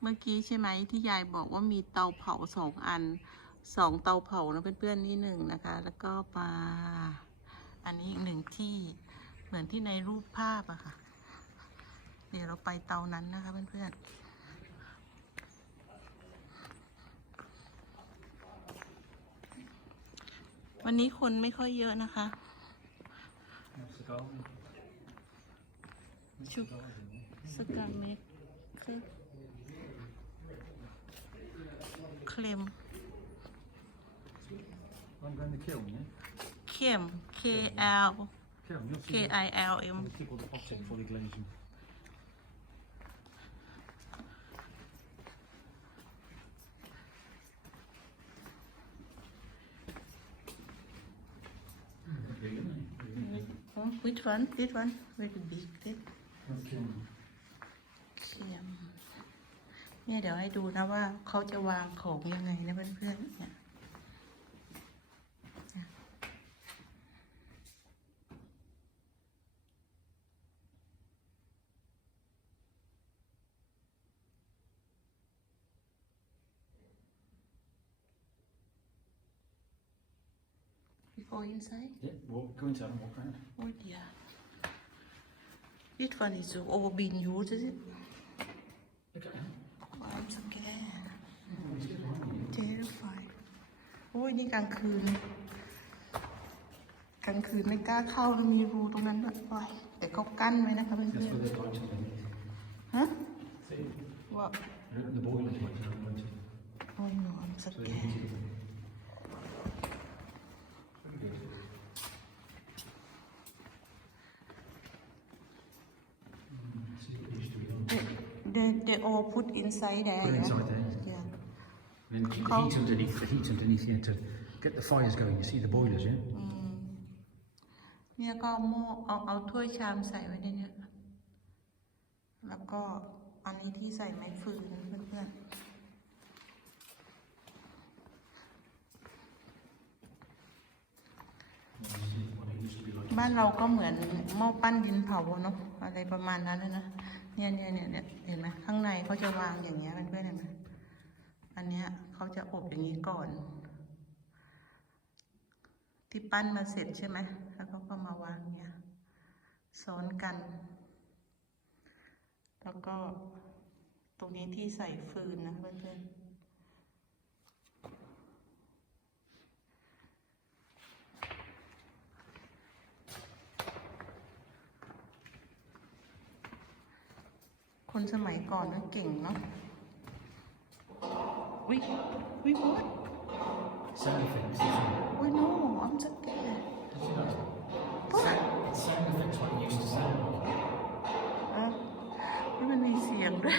เมื่อกี้ใช่ไหมที่ยายบอกว่ามีเตาเผา2 อัน2 เตาเผานะเพื่อนๆนี่1นะคะแล้วก็มาอันนี้อีก1ที่เหมือนที่ในรูปภาพอะค่ะเดี๋ยวเราไปเตานั้นนะคะเพื่อนๆวันนี้คนไม่ค่อยเยอะนะคะชุบสกาเมดเคลมเข้ม KL KILM Which one? This one? Very big. This. เข้มเนี่ยเดี๋ยวให้ดูนะว่าเขาจะวางของยังไงนะเพื่อนๆเนี่ยGo inside? Yeah, go inside and walk around. Oh dear. This one is all been used, is it? Look at that. Oh, I'm so scared. Terrified. โอ้ยนี่กลางคืนไม่กล้าเข้าแล้วมีรูตรงนั้นด้วยแต่เขากั้นไว้นะคะเพื่อน That's where they're going to be. ๆฮะ See? ว่า The boiler's going to be. Oh no, I'm so scared. They all put inside there. Put inside there. Yeah. And then keep the heat underneath here to get the fires going. You see the boilers, yeah? เนี่ยก็เอาถ้วยชามใส่ไว้ในนี้แล้วก็อันนี้ที่ใส่ไม้ฟืนเพื่อนๆบ้านเราก็เหมือนหม้อปั้นดินเผาเนาะอะไรประมาณนั้นนะเนี่ยเห็นไหมข้างในเขาจะวางอย่างเงี้ยเพื่อนๆเห็นไหมอันเนี้ยเขาจะอบอย่างนี้ก่อนที่ปั้นมาเสร็จใช่ไหมแล้วก็มาวางเนี่ยซ้อนกันแล้วก็ตรงนี้ที่ใส่ฟืนนะเพื่อนๆคนสมัยก่อนนะเก่งเนาะวิพูดSound effects. We know, I'm so scared. What? Sound effects what it used to sound like. นี่มันมีเสียงด้วย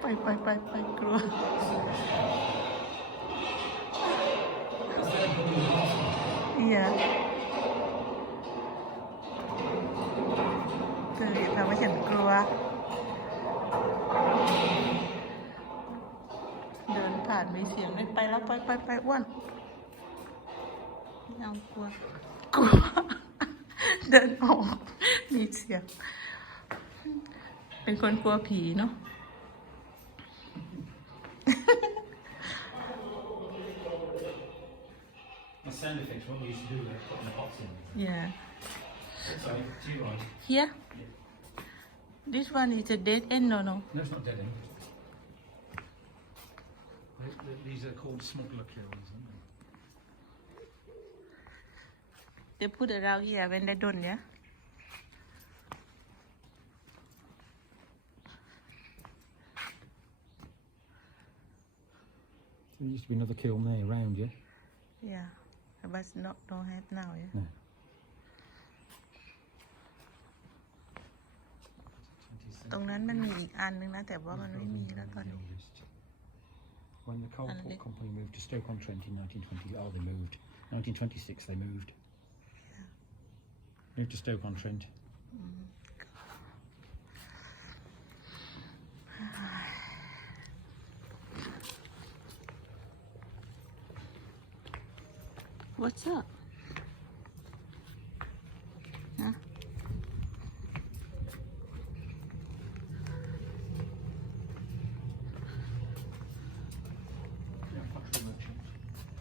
ไปกลัว Iya. ตื่นทำให้ฉันกลัว เดินผ่านมีเสียงไม่ไปแล้วไปอ้วนไม่เอากลัว เดินออกมีเสียงเป็นคนกลัวผีเนาะ The sound effects what we used to do like putting the pots in. Yeah. Sorry, to your right. Here? This one is a dead end, no? No, it's not dead end. These are called smuggler kilns, aren't they? They put around here when they're done, yeah? There used to be another kiln there around, yeah? Yeah. But don't have now, yeah? No. ตรงนั้นมันมีอีกอันนึงนะแต่ว่ามันไม่มีแล้วตอนนี้ When the Coalport company moved to Stoke-on-Trent in 1920, they moved. 1926 they moved. Moved to Stoke-on-Trent. What's up? Huh?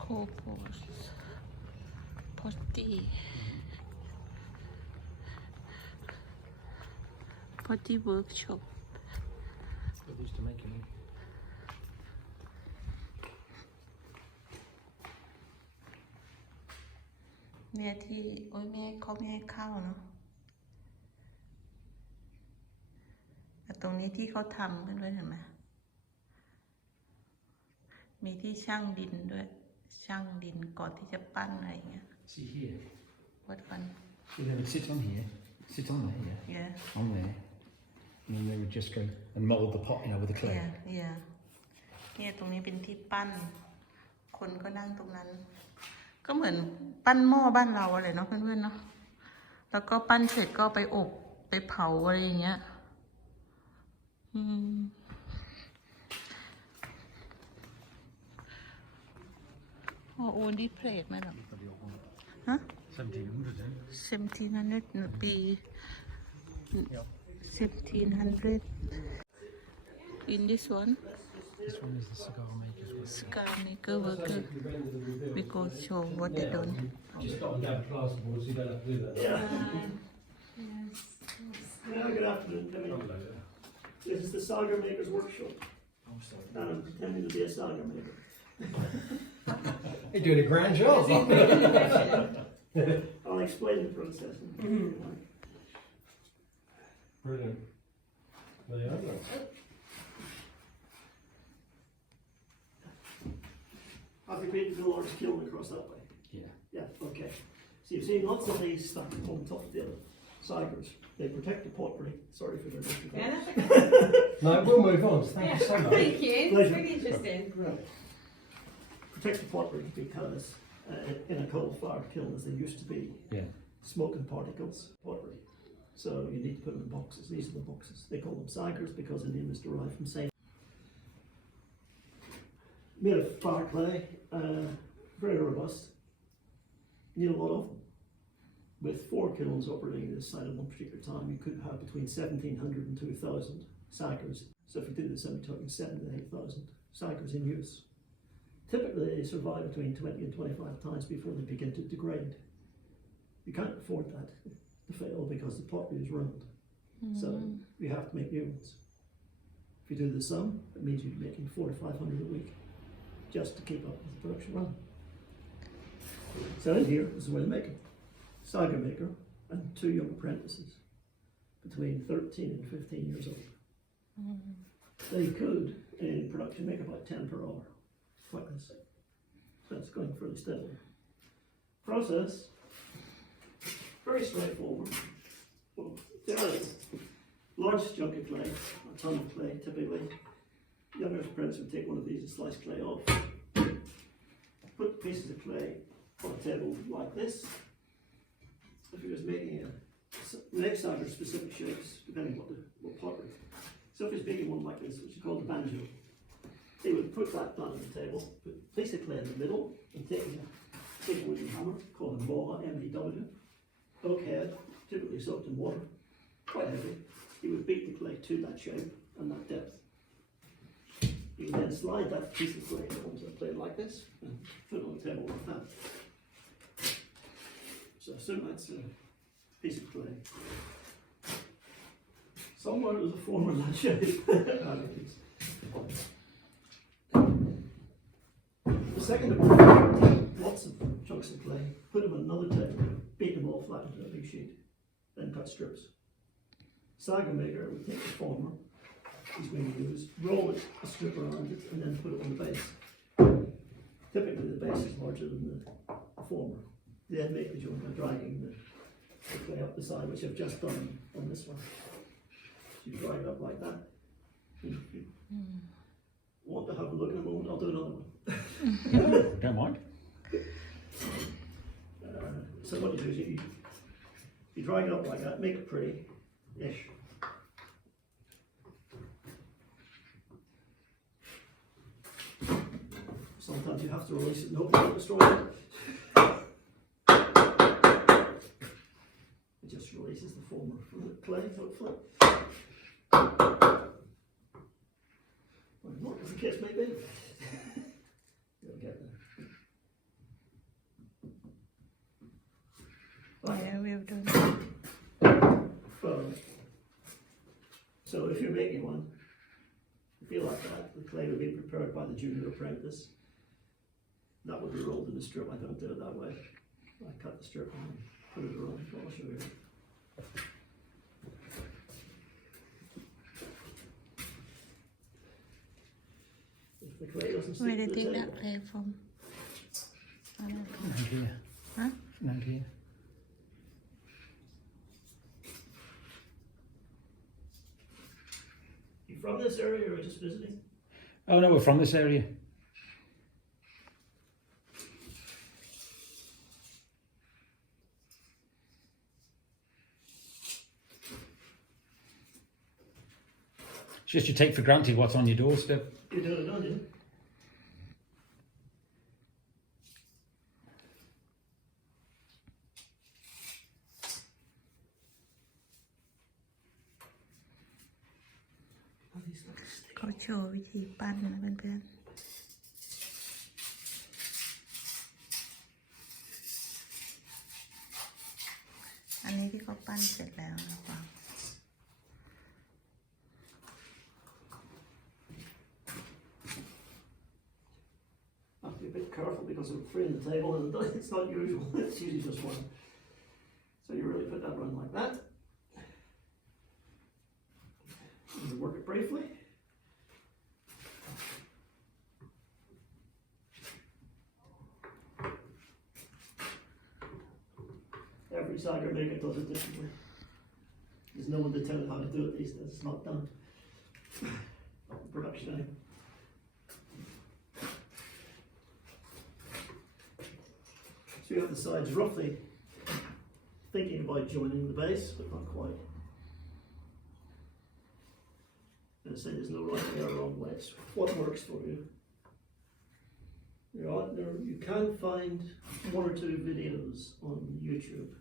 Coalport potty workshop What used to make it. เนี่ยที่โอ้ยเขาไม่ให้เข้าเนาะแต่ตรงนี้ที่เขาทำเพื่อนๆเห็นไหมมีที่ช่างดินด้วยช่างดินก่อนที่จะปั้นอะไรอย่างเงี้ย See here. What fun So they would sit on here, sit on there, yeah, yeah on there, and then they would just go and mould the pot, with the clay. yeah yeah เนี่ยตรงนี้เป็นที่ปั้นคนก็นั่งตรงนั้นก็เหมือนปั้นหม้อบ้านเราอะไรเนาะเพื่อนๆเนาะแล้วก็ปั้นเสร็จก็ไปอบไปเผาอะไรอย่างเงี้ยอ๋อโอ้ดีเพลทไหมหรอฮะ 1700 ปี 1700 in this one This one is the cigar maker's work. cigar maker worker we go show what they done Just got down plasterboard, so you don't have to do that. yes Yeah, good afternoon. This is the Saga Maker's Workshop. I'm sorry. And I'm pretending to be a saga maker. You're doing a grand job. I'll explain the process. Brilliant. There you are. Have you been to the large kiln across that way? Yeah. Yeah, okay. So you've seen lots of these stacked on top of the other sagers. They protect the pottery. Sorry for the Yeah, that's okay. No, we'll move on. Thank you so much. Thank you. It's Pleasure. really interesting. Right. Protect the pottery because in a coal-fired kiln, as there used to be, Yeah. smoke and particles, pottery. So you need to put them in boxes. These are the boxes. They call them sagers because the name is derived from saying. Made of fire clay, very robust. Need a lot of them. With 4 kilns operating at this site at one particular time, you could have between 1,700 and 2,000 sagers. So if you do this, I'm talking 7,000 to 8,000 sagers in use. Typically, they survive between 20 and 25 times before they begin to degrade. You can't afford that to fail because the pottery is round. So you have to make new ones. If you do the sum, it means you're making 400 to 500 a week just to keep up with the production run. So in here, this is where they make it. Saga maker and 2 young apprentices between 13 and 15 years old. They could, in production, make about 10 per hour. Like this. So it's going fairly steadily. Process, very straightforward. Well, there are large chunk of clay, a ton of clay typically. Younger apprentice would take one of these and slice clay off. Put pieces of clay on a table like this. If he was making the next saga are specific shapes, depending on what pottery. So if he's making one like this, which is called the banjo, he would put that down on the table, put a piece of clay in the middle, and take a big wooden hammer called a maw, M-E-W, oak head, typically soaked in water, quite heavy. He would beat the clay to that shape and that depth. He would then slide that piece of clay onto a plate like this and put it on the table like that. So assume that's a piece of clay. Somewhere there's a form of that shape. The second approach, lots of chunks of clay, put them on another table, beat them all flat into a big sheet, then cut strips. Saga maker would take the former he's going to use, roll it, a strip around it, and then put it on the base. Typically the base is larger than the former. They then make the joint by dragging the clay up the side, which I've just done on this one. So you drag it up like that. If you want to have a look in a moment, I'll do another one. Don't mind. So what you do is you drag it up like that, make it pretty-ish. Sometimes you have to release it and hope you don't destroy it. It just releases the former from the clay, hopefully. Or not, as the case may be. You'll get there. feel like that, the clay would be prepared by the junior apprentice. That would be rolled in the strip. I don't do it that way. I cut the strip and put it around. I'll show you. If the clay doesn't Where stick did to they the take table, that clay from? I don't know. Around here. Huh? Around here. you from this area or just visiting? Oh no, we're from this area. It's just you take for granted what's on your doorstep. You do it, don't you? Oh, these look sticky. เขาโชว์วิธีปั้นนะเพื่อนๆ อันนี้ที่เขาปั้นเสร็จแล้วนะคะ Have to be a bit careful because we're freeing the table and it's not usual. It's usually just one. So you really put that around like that. And work it briefly. Every cider maker does it differently. There's no one to tell you how to do it these days. It's not done. Not in production anymore. So you have the sides roughly thinking about joining the base, but not quite. As I say, there's no right way or wrong way. It's what works for you. You can find one or two videos on YouTube.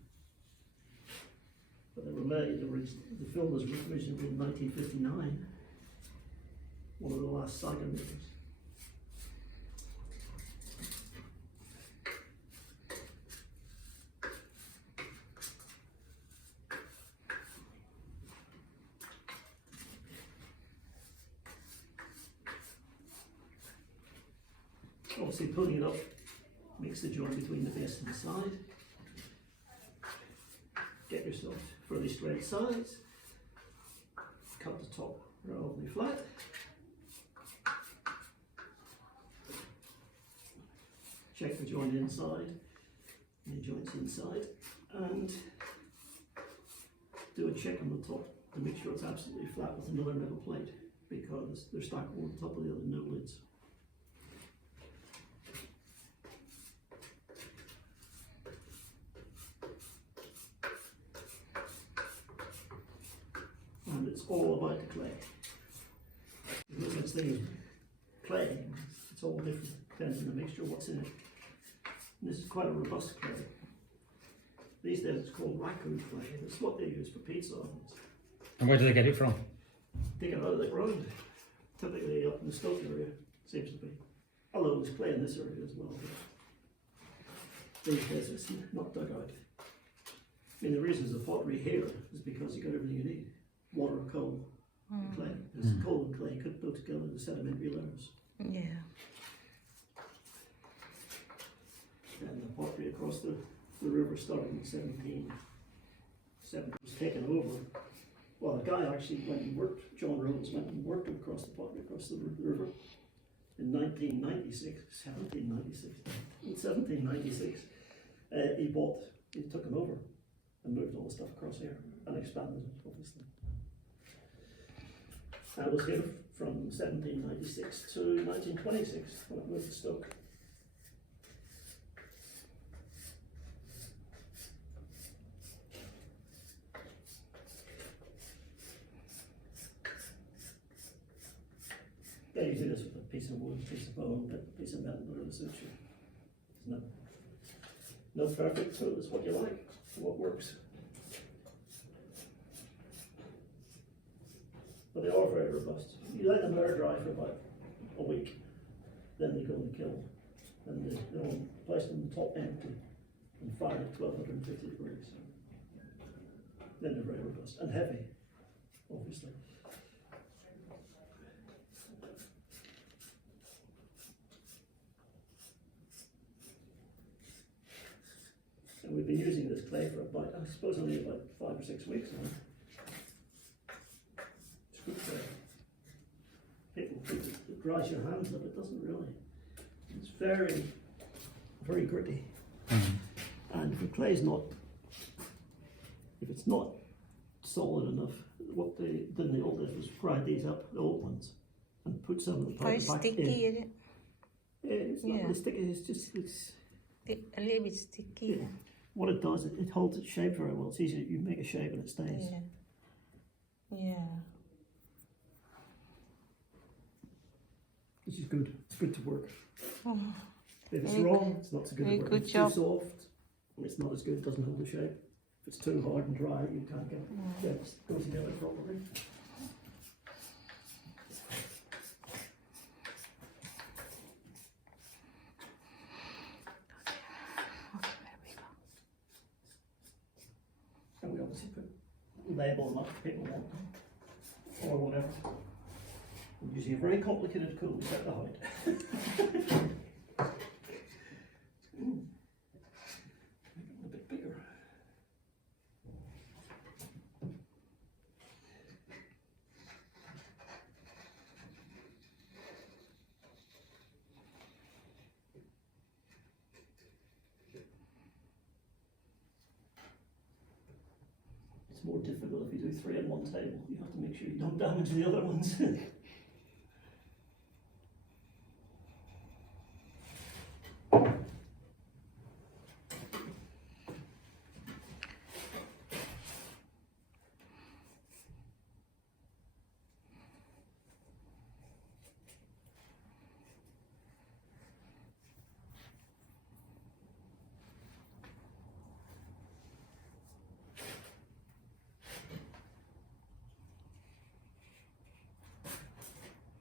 But they were made, the film was commissioned in 1959. One of the last cider makers. Obviously pulling it up makes the joint between the base and the side. Get yourself fairly straight sides. Cut the top relatively flat. Check the joint inside, and the joints inside, and do a check on the top to make sure it's absolutely flat with another metal plate, because they're stacked on top of the other no lids. And it's all about the clay. There's no such thing as clay, it's all different, depends on the mixture, what's in it. And this is quite a robust clay. These days it's called raccoon clay, it's what they use for pizza ovens. And where do they get it from? Take it out of the ground, typically up in the Stoke area, seems to be. Although there's clay in this area as well. But these days it's not dug out. I mean, the reasons the pottery here is because you got everything you need. Water, coal, and clay. Because coal and clay could build together the sedimentary layers. Yeah. And the pottery across the river started in 1770, was taken over. Well, a guy actually went and worked, John Rhodes went and worked across the pottery across the river in 1796. In 1796, he took it over and moved all the stuff across here and expanded it, obviously. And it was here from 1796 to 1926 when it moved to Stoke. Yeah, you do this with a piece of wood, piece of bone, a piece of metal, whatever suits you. There's no perfect tool, it's what you like, what works. But they are very robust. You let them air dry for about a week, then they go in the kiln. And they're placed on the top empty and fired at 1250 degrees. Then they're very robust and heavy, obviously. And we've been using this clay for about, I suppose, only about 5 or 6 weeks now. It's good clay. People think it dries your hands up, it doesn't really. It's very, very gritty. And if the clay's not, if it's not solid enough, what they did in the old days was fry these up, the old ones, and put some of the powder Quite back sticky, in. is it? Yeah, it's not Yeah. really sticky, it's just, A little bit sticky. yeah. What it does, it holds its shape very well. It's easy, you make a shape and it stays. Yeah. Yeah. Which is good. It's good to work. Oh, If it's very raw, good. it's not so good Very to work. good If it's job. too soft, it's not as good, it doesn't hold the shape. If it's too hard and dry, you can't get it to go together properly. And we obviously put label them up if people want them, or whatever. And using a very complicated tool to set the height. Make it a bit bigger. It's more difficult if you do 3 on one table. You have to make sure you don't damage the other ones.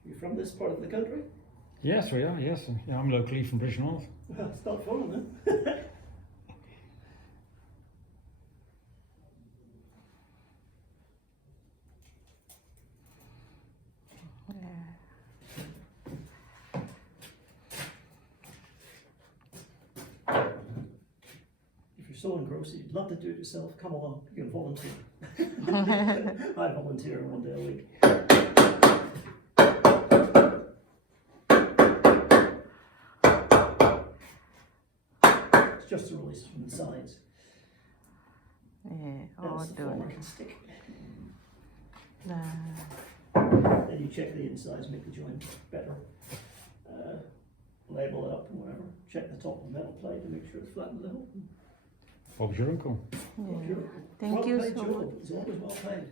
You from this part of the country? Yes, we are. Yes, yeah, I'm locally from British North. Well, it's not fun, then. If you're so engrossed that you'd love to do it yourself, come along, you can volunteer. I volunteer 1 day a week. It's just a release from the sides. Yeah. Then Oh, it's the doing former it. can stick. Nah. Then you check the insides, make the joint better. Label it up and whatever. Check the top of the metal plate to make sure it's flat in the middle. Bob's your uncle. Yeah. Thank Well you paid so job. much. It's always well paid.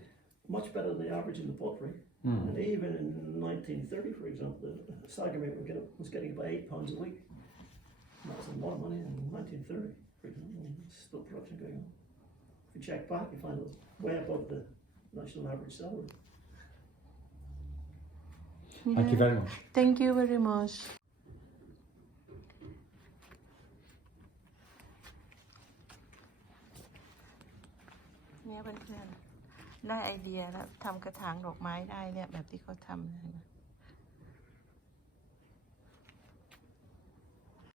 Much better than the average in the pottery. Mm. And even in 1930, for example, the saga mate was getting about £8 a week. And that was a lot of money in 1930, for example. And there's still production going on. If you check back, you find it's way above the national average salary. Thank you very much. Thank you very much. เนี่ยเพื่อนๆได้ไอเดียแล้วทำกระถางดอกไม้ได้เนี่ยแบบที่เขาทำเนี่ย